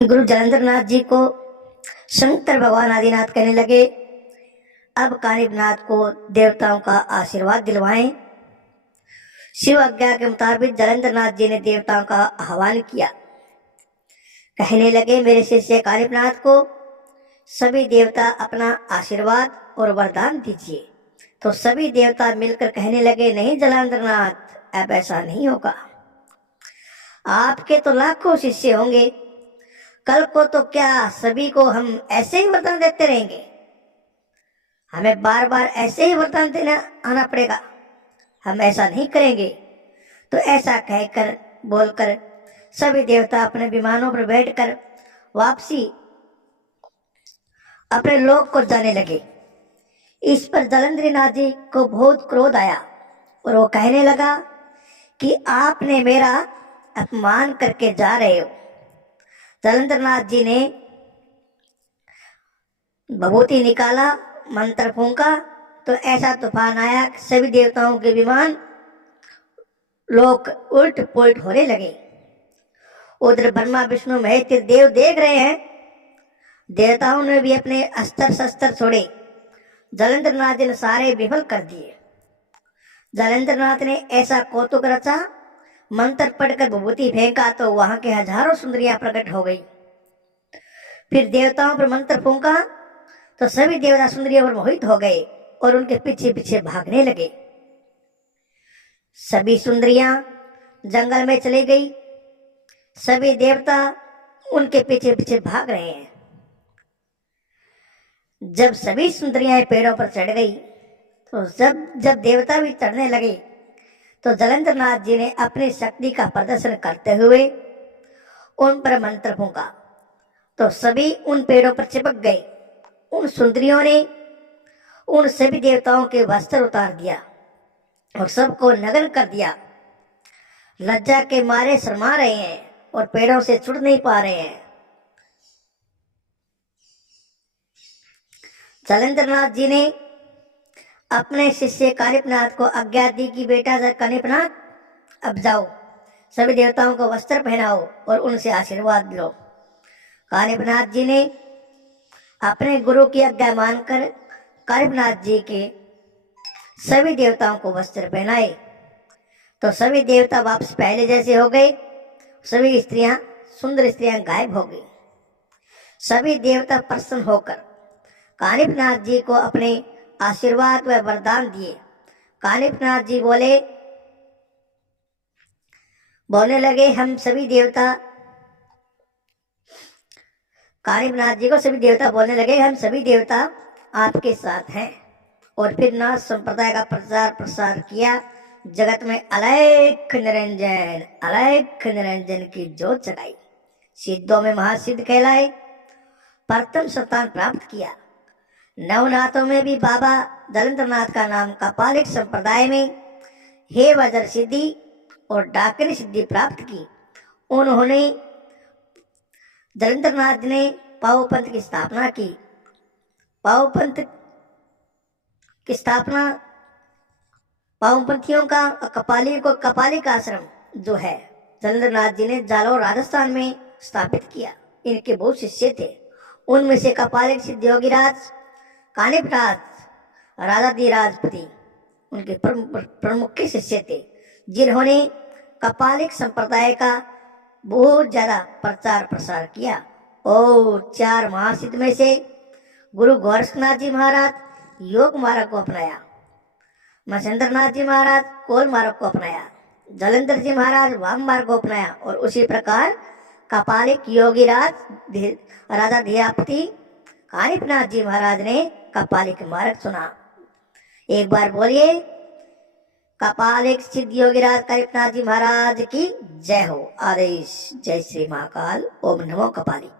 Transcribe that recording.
गुरु जलंधर नाथ जी को शंकर भगवान आदिनाथ कहने लगे, अब कानिपनाथ को देवताओं का आशीर्वाद दिलवाएं। शिव आज्ञा के मुताबिक जलंधर नाथ जी ने देवताओं का आह्वान किया। कहने लगे, मेरे शिष्य कानिपनाथ को सभी देवता अपना आशीर्वाद और वरदान दीजिए। तो सभी देवता मिलकर कहने लगे, नहीं जलंधर नाथ, अब ऐसा नहीं होगा। आपके तो लाखों शिष्य होंगे, कल को तो क्या सभी को हम ऐसे ही वरदान देते रहेंगे? हमें बार बार ऐसे ही वरदान देना आना पड़ेगा, हम ऐसा नहीं करेंगे। तो ऐसा कहकर बोलकर सभी देवता अपने विमानों पर बैठकर वापसी अपने लोक को जाने लगे। इस पर जलंधर नाथ जी को बहुत क्रोध आया और वो कहने लगा कि आपने मेरा अपमान करके जा रहे हो। जलंधर नाथ जी ने भभूति निकाला, मंत्र फूंका तो ऐसा तूफान आया कि सभी देवताओं के विमान लोग उल्ट पुलट होने लगे। उधर ब्रह्मा विष्णु महेश देव देख रहे हैं। देवताओं ने भी अपने अस्त्र शस्त्र छोड़े, जलंधर नाथ जी ने सारे विफल कर दिए। जलंधर नाथ ने ऐसा कौतुक रचा, मंत्र पढ़कर विभूति फेंका तो वहां के हजारों सुंदरियां प्रकट हो गई। फिर देवताओं पर मंत्र फूंका तो सभी देवता सुंदरियों पर मोहित हो गए और उनके पीछे पीछे भागने लगे। सभी सुंदरियां जंगल में चली गई, सभी देवता उनके पीछे पीछे भाग रहे हैं। जब सभी सुंदरियां पेड़ों पर चढ़ गई तो जब देवता भी चढ़ने लगे तो जलंधर नाथ जी ने अपनी शक्ति का प्रदर्शन करते हुए उन पर मंत्र फूंका तो सभी उन पेड़ों पर चिपक गए। उन सुंदरियों ने उन सभी देवताओं के वस्त्र उतार दिया और सबको नग्न कर दिया। लज्जा के मारे शर्मा रहे हैं और पेड़ों से छूट नहीं पा रहे हैं। जलंधर नाथ जी ने अपने शिष्य कानिपनाथ को आज्ञा दी कि बेटा कानिपनाथ, अब जाओ, सभी देवताओं को वस्त्र पहनाओ और उनसे आशीर्वाद लो। कानिपनाथ जी ने अपने गुरु की आज्ञा मानकर कानिपनाथ जी के सभी देवताओं को वस्त्र पहनाए तो सभी देवता वापस पहले जैसे हो गए। सभी स्त्रियां, सुंदर स्त्रियां गायब हो गई। सभी देवता प्रसन्न होकर कानिपनाथ जी को अपने आशीर्वाद व वरदान दिए। कानिपनाथ जी बोलने लगे, हम सभी देवता, कानिपनाथ जी को सभी देवता बोलने लगे, हम सभी देवता आपके साथ हैं। और फिर नाथ संप्रदाय का प्रचार प्रसार किया। जगत में अलैख निरंजन की जोत जगाई। सिद्धों में महासिद्ध कहलाए, प्रथम स्थान प्राप्त किया। नवनाथों में भी बाबा जलंधर नाथ का नाम कपालिक संप्रदाय में हे वज्र सिद्धि और डाकिनी सिद्धि प्राप्त की। उन्होंने जलंधर नाथ ने पाव पंथ की स्थापना की। पाव पंथ की स्थापना पावपंथियों का कपालिक आश्रम जो है जलंधर नाथ जी ने जालौर राजस्थान में स्थापित किया। इनके बहुत शिष्य थे, उनमें से कपालिक सिद्ध योगीराज कानिपनाथ राजाधिराजपति उनके प्रमुख शिष्य थे, जिन्होंने कपालिक संप्रदाय का बहुत ज्यादा प्रचार प्रसार किया। और 4 महासिद्ध में से गुरु गोरखनाथ जी महाराज योग मार्ग को अपनाया, महेंद्र नाथ जी महाराज कोल मार्ग को अपनाया, जलंधर जी महाराज वाम मार्ग को अपनाया और उसी प्रकार कपालिक योगीराज राजा धीरापति कानिपनाथ जी महाराज ने कपालिक मार्ग चुना। एक बार बोलिए, कपालिक सिद्ध योगीराज कानिपनाथ जी महाराज की जय हो। आदेश। जय श्री महाकाल। ओम नमो कपालिक।